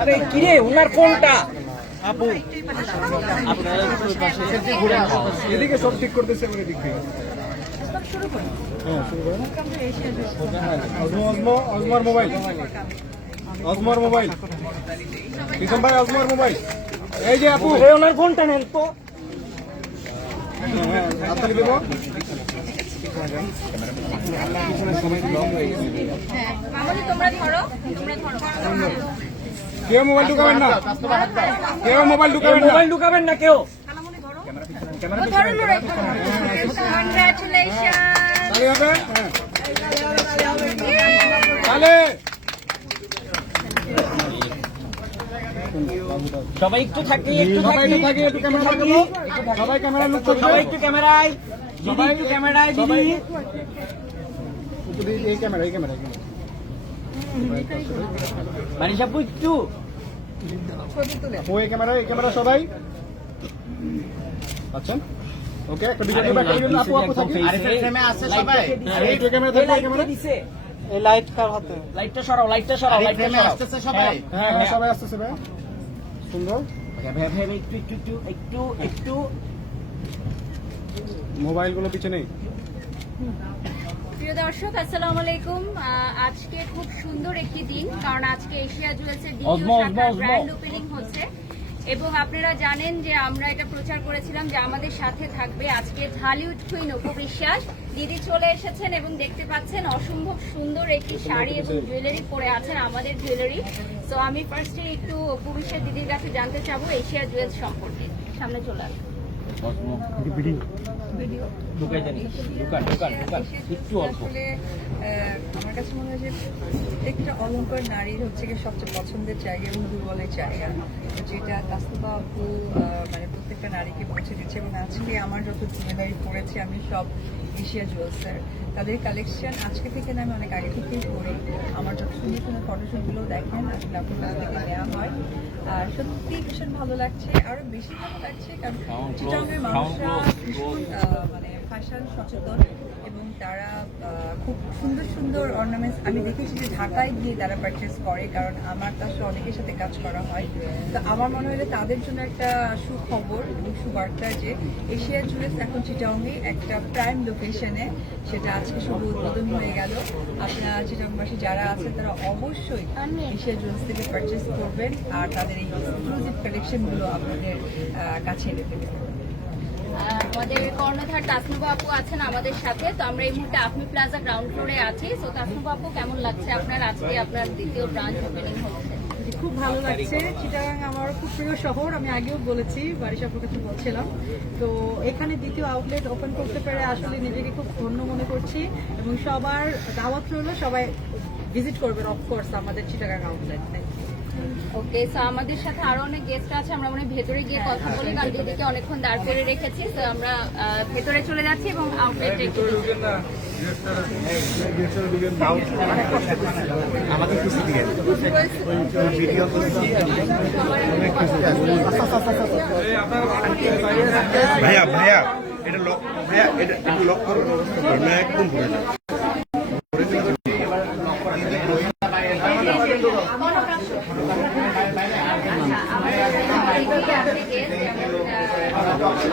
আরে কিরে ওনার ফোনটা? এদিকে সব ঠিক করতেছে আমার থেকে হ্যাঁ, অজমোর মোবাইল। অজমোর মোবাইল। কিষণ ভাই অজমোর মোবাইল। এই যে আপু। ওনার ফোনটা নেন তো। হ্যাঁ, কেউ মোবাইল ঢুকাবেন না? কেউ মোবাইল ঢুকাবেন না? মোবাইল ঢুকাবেন না কেউ। হ্যাঁ সবাই একটু থাকি একটু সবাই থাকি। ক্যামেরা সবাই ক্যামেরা লুক করবে। সবাই একটু ক্যামেরায়। সবাই- ক্যামেরায় দিদি। এই- এই ক্যামেরা এই। মানে এই সবাই। আচ্ছা। ওকে একটা ভিডিও দিবে একটা ভিডিও আপু আপু থাকি। আরিফের ফ্রেমে আছে সবাই। এই ক্যামেরা থাকবে এই ক্যামেরা। দিছে। এই লাইট কার হাতে? লাইটটা সরাও লাইটটা সরাও লাইটটা সরাও। সবাই। হ্যাঁ হ্যাঁ সবাই আসতেছে ভাই। সুন্দর। একটু একটু একটু একটু একটু। মোবাইলগুলো পিছনে প্রিয় দর্শক আসসালামু আলাইকুম। আজকে খুব সুন্দর একটি দিন কারণ আজকে এশিয়া জুয়েলসের দ্বিতীয় শাখার ব্র্যান্ড ওপেনিং হচ্ছে। এবং আপনারা জানেন যে আমরা এটা প্রচার করেছিলাম যে আমাদের সাথে থাকবে আজকে ঢালিউড কুইন অপু বিশ্বাস দিদি চলে এসেছেন এবং দেখতে পাচ্ছেন অসম্ভব সুন্দর একটি শাড়ি এবং জুয়েলারি পরে আছেন আমাদের জুয়েলারি তো আমি ফার্স্টে একটু অপু বিশ্বাস দিদির কাছে জানতে চাবো এশিয়া জুয়েলস সম্পর্কে। সামনে চলে আসুন। আমার কাছে মনে হয় যে প্রত্যেকটা অলঙ্কার নারীর হচ্ছে সবচেয়ে পছন্দের জায়গা এবং দুর্বলের জায়গা যেটা কাস্তুবা মানে পৌঁছে দিচ্ছে এবং আজকে আমার যত জুয়েলারি পড়েছে আমি সব এশিয়া জুয়েলসের তাদের কালেকশন আজকে থেকে না আমি অনেক আগে থেকেই পড়ি। আমার যত সুন্দর সুন্দর ফটোশুটগুলো দেখেন আসলে আপনার কাছ থেকে নেওয়া হয়। আর সত্যি ভীষণ ভালো লাগছে। আরও বেশি ভালো লাগছে কারণ চিটাঙ্গের মানুষরা ভীষণ আহ, মানে ফ্যাশন সচেতন। তারা খুব সুন্দর সুন্দর অর্নামেন্টস আমি দেখেছি যে ঢাকায় গিয়ে তারা পারচেস করে, কারণ আমার তার সাথে অনেকের সাথে কাজ করা হয়। তো আমার মনে হয় তাদের জন্য একটা সুখবর এবং সুবার্তা যে এশিয়া জুয়েলস এখন চিটাঙ্গে একটা প্রাইম লোকেশনে সেটা আজকে শুধু উদ্বোধন হয়ে গেল। আপনারা চিটাংবাসী যারা আছেন, তারা অবশ্যই এশিয়া জুয়েলস থেকে পারচেস করবেন, আর তাদের এই এক্সক্লুসিভ কালেকশনগুলো আপনাদের কাছে এনে দেবেন। আমাদের কর্ণধার তাসনুবা আপু আছেন আমাদের সাথে। তো আমরা এই মুহূর্তে আফমি প্লাজা গ্রাউন্ড ফ্লোরে আছি। তো তাসনুবা আপু কেমন লাগছে আপনার আজকে আপনার দ্বিতীয় ব্রাঞ্চ ওপেনিং হচ্ছে খুব ভালো লাগছে। চিটাগাং আমার খুব প্রিয় শহর, আমি আগেও বলেছি, বাড়ি কাছে বলছিলাম। তো এখানে দ্বিতীয় আউটলেট ওপেন করতে পেরে আসলে নিজেকে খুব ধন্য মনে করছি এবং সবার দাওয়াত রইল সবাই ভিজিট করবেন অফকোর্স আমাদের চিটাগাং আউটলেট ওকে তো আমাদের সাথে আরও অনেক গেস্ট আছে আমরা মনে ভেতরে গিয়ে কথা বলি কারণ দিদিকে অনেকক্ষণ দাঁড় করে রেখেছি তো আমরা ভেতরে চলে যাচ্ছি এবং আউটলেটে ভাইয়া ভাইয়া এটা লক ভাইয়া এটা একটু লক করো না একদম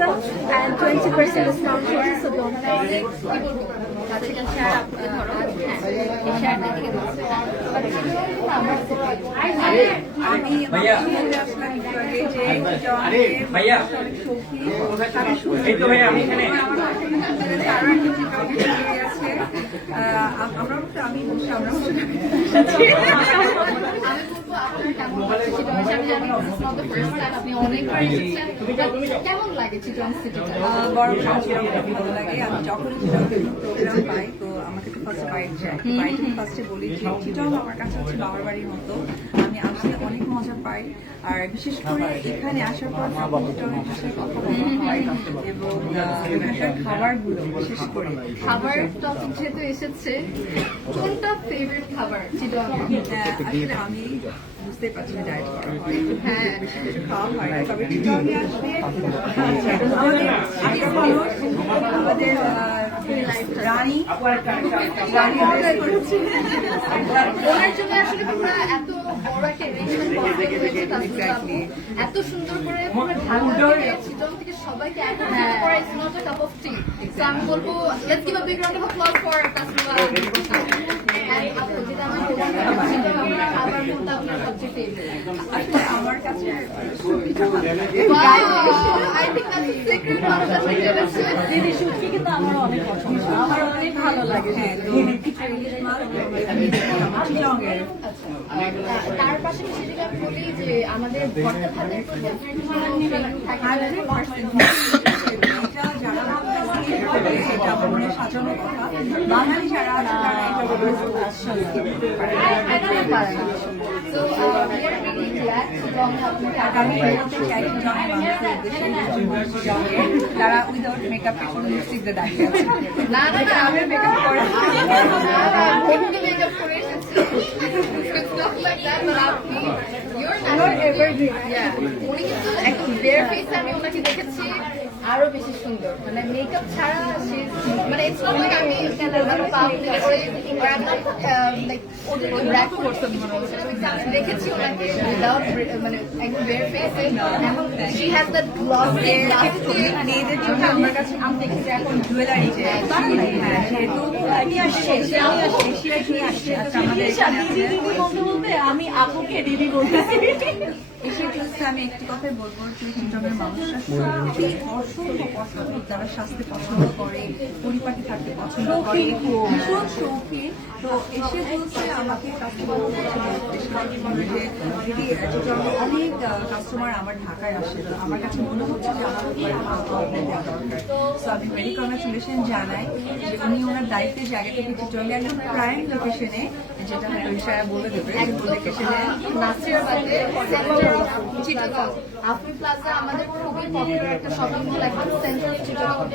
awesome and 20% discount code, so don't আমরা আমরা কেমন লাগে চিটং সিটিটা বড় ভালো লাগে। আমি যখন প্রোগ্রাম পাই তো আমাকে তো ফার্স্ট বাইট চাই বাইট ফার্স্টে বলি যে চিটং আমার কাছে হচ্ছে বাবার বাড়ির মতো। আমি আসলে অনেক মজা পাই। আর বিশেষ করে এখানে আসার পর চিটংয়ের ভাষায় কথা এবং এখানকার খাবারগুলো বিশেষ করে খাবার টপিক যেহেতু এসেছে কোনটা ফেভারিট খাবার আহ, আসলে আমি বুঝতে পারছি না ডায়েট করা হয় হ্যাঁ বেশি কিছু খাওয়া হয় না তবে চিটংয়ে আসলে আমাদের রানী রানী ওনার জন্য আসলে পুরো এত বড় একটা সুন্দর করে পুরো ঢাকা সবাইকে সো আমি বলব let's give a big round of applause for যেটা আমার কাছে দিদি শুটকি কিন্তু আমার অনেক পছন্দ আমার অনেক ভালো লাগে তার পাশাপাশি যদি বলি যে আমাদের ভর্তা ভাতের তো definitely থাকে হান্ড্রেড পার্সেন্ট এটা যারা ভাবতেছে এভাবে সাজানো কথা। বাঙালি যারা আছে তারা এটা পারে uh, আমি বলতে চাই মানুষের উদ্দেশ্যে তারা উইদাউট মেকআপে কোনো লিপস্টিক দাঁড়িয়ে আছে। না না না। আমি মেকআপ করে মেকআপ করে not you're. Yeah. bare face আমি ওনাকে দেখেছি। আরও বেশি সুন্দর। মানে মেকআপ ছাড়া মানে ইটস নট লাইক আমি দেখেছি ওনাকে উইদাউট মানে একদম bare face এখন that glossy glossy মেয়েদের জন্য আমার কাছে আমি দেখেছি এখন জুয়েলারি হ্যাঁ আমি আপুকে দিদি বলতেছি। আমি একটি কথাই বলব যে মানুষরা সত্যি অসম্ভব অসম্ভব তারা স্বাস্থ্য পছন্দ করে পরিপাটি থাকতে পছন্দ করে ভীষণ শৌখিন। তো এসে বলছে আমাকে কাস্টমার যে দিদি চিটংয়ে অনেক কাস্টমার আমার ঢাকায় আসে আমার কাছে মনে হচ্ছে যে আমার আমি ভেরি কংগ্রেচুলেশন জানাই যে উনি ওনার দায়িত্বের জায়গা থেকে চলে গেলেন প্রাইম লোকেশনে যেটা হয়তো ইশারা বলে দেবে লোকেশনে নাসিরাবাদে সেন্টার আফরি প্লাজা আমাদের খুবই পপুলার একটা শপিং মল এখন সেন্ট্রাল চিটাগং।